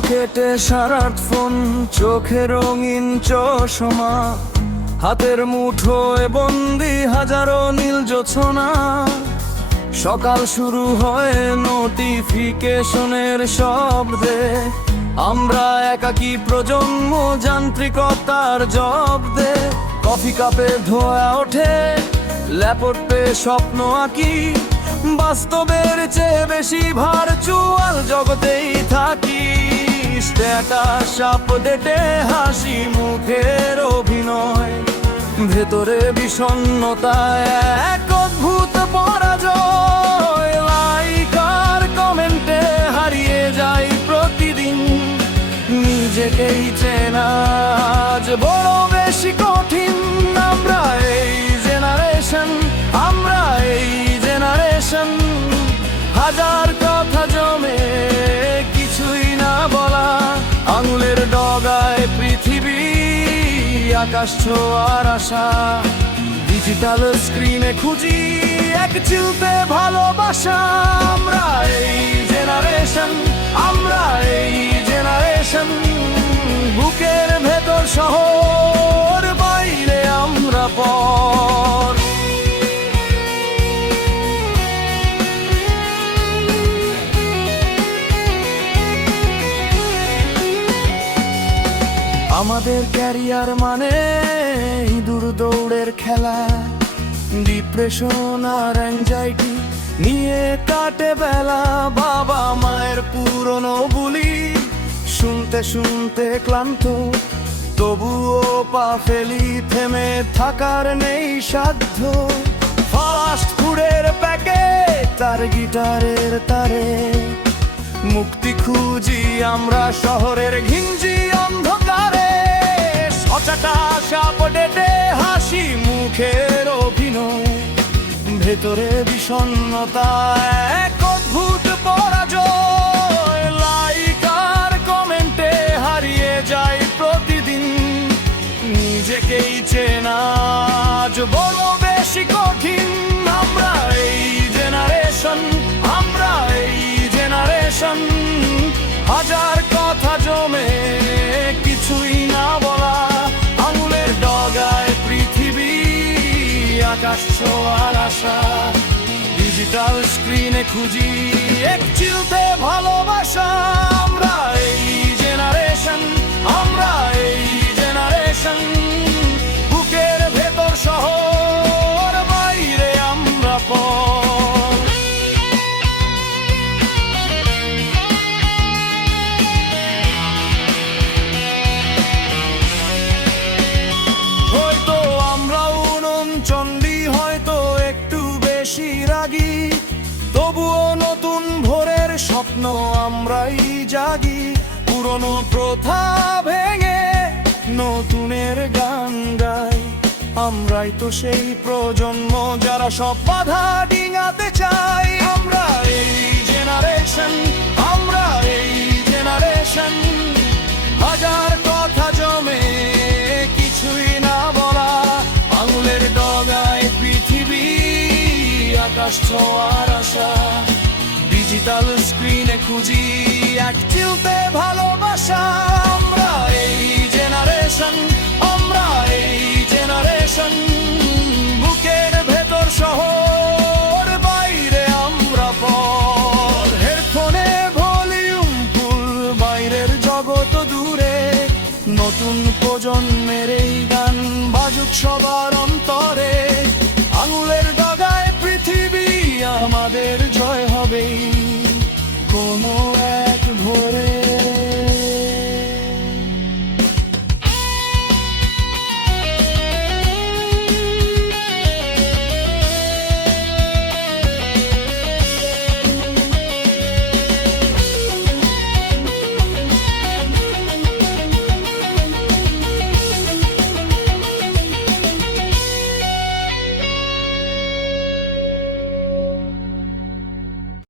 পকেটে স্মার্টফোন, চোখে রঙিন চশমা, হাতের মুঠোয় বন্দি হাজারো নীল জোছনা। সকাল শুরু হয় নোটিফিকেশনের শব্দে, আমরা একাকী প্রজন্ম যান্ত্রিকতার জব্দে। কফি কাপে ধোয়া ওঠে, ল্যাপটপে স্বপ্ন আঁকি, বাস্তবের চেয়ে বেশি ভার্চুয়াল জগতেই থাকি। স্ট্যাটাস আপডেটে হাসি মুখের অভিনয়, ভেতরে বিষণ্ণতায় এক অদ্ভুত পরাজয়। লাইক আর কমেন্টে হারিয়ে যাই প্রতিদিন, নিজেকেই চেনা আজ বড় বেশি কঠিন। আমরা এই জেনারেশন, আমরা এই জেনারেশন, হাজার কথা জমে কিছুই না বলা। আঙুলের ডগায় পৃথিবী, আকাশ ছোঁয়ার আশা, ডিজিটাল স্ক্রিনে খুঁজি এক চিলতে ভালোবাসা। আমরা এই জেনারেশন, আমরা এই জেনারেশন, বুকের ভেতর শহর, বাইরে আমরা পর। আমাদের ক্যারিয়ার মানে ইঁদুর দৌড়ের খেলা, ডিপ্রেশন আর অ্যাংজাইটি নিয়ে কাটে বেলা। বাবা মায়ের পুরনো বুলি শুনতে শুনতে ক্লান্ত, তবুও পা ফেলি, থেমে থাকার নেই সাধ্য। ফাস্ট ফুডের প্যাকেট আর গিটারের তারে মুক্তি খুঁজি আমরা শহরের ঘিঞ্জি অন্ধকারে। সচাটা আপডেটে হাসি মুখের অভিনয়, ভেতরে বিষণ্ণতা এক অদ্ভুত পরাজয়। লাইক আর কমেন্টে হারিয়ে যাই প্রতিদিন, নিজেকেই চেনা আজ বড় বেশি কঠিন। আমরা এই জেনারেশন, আমরা এই জেনারেশন, হাজার কথা জমে কিছুই না বলা। আঙুলের ডগায় পৃথিবী, আকাশ ছোঁয়ার আশা, ডিজিটাল স্ক্রিনে খুঁজি এক চিলতে ভালোবাসা। আমরা এই জেনারেশন, আমরা এই জেনারেশন, বুকের ভেতর শহর, বাইরে আমরা পর। হয়তো আমরাও চণ্ডী, হয়তো একটু বেশি রাগী, তবুও নতুন ভোরের স্বপ্ন আমরাই জাগি। পুরনো প্রথা ভেঙে নতুনের গান গাই, আমরাই তো সেই প্রজন্ম যারা সব বাধা ডিঙাতে চাই। আমরা এই জেনারেশন, আমরা এই জেনারেশন, হাজার কথা জমে কিছুই না বলা। আঙুলের ডগায় পৃথিবী, আকাশ ছোঁয়ার আশা, ডিজিটাল স্ক্রিনে খুঁজি এক চিলতে ভালোবাসা। আমরা এই জেনারেশন, আমরা এই জেনারেশন, বুকের ভেতর শহর, বাইরে আমরা পর। হেডফোনে ভলিউম ফুল, বাইরের জগৎ দূরে, নতুন প্রজন্মের এই গান বাজুক সবার অন্তরে। আঙুলের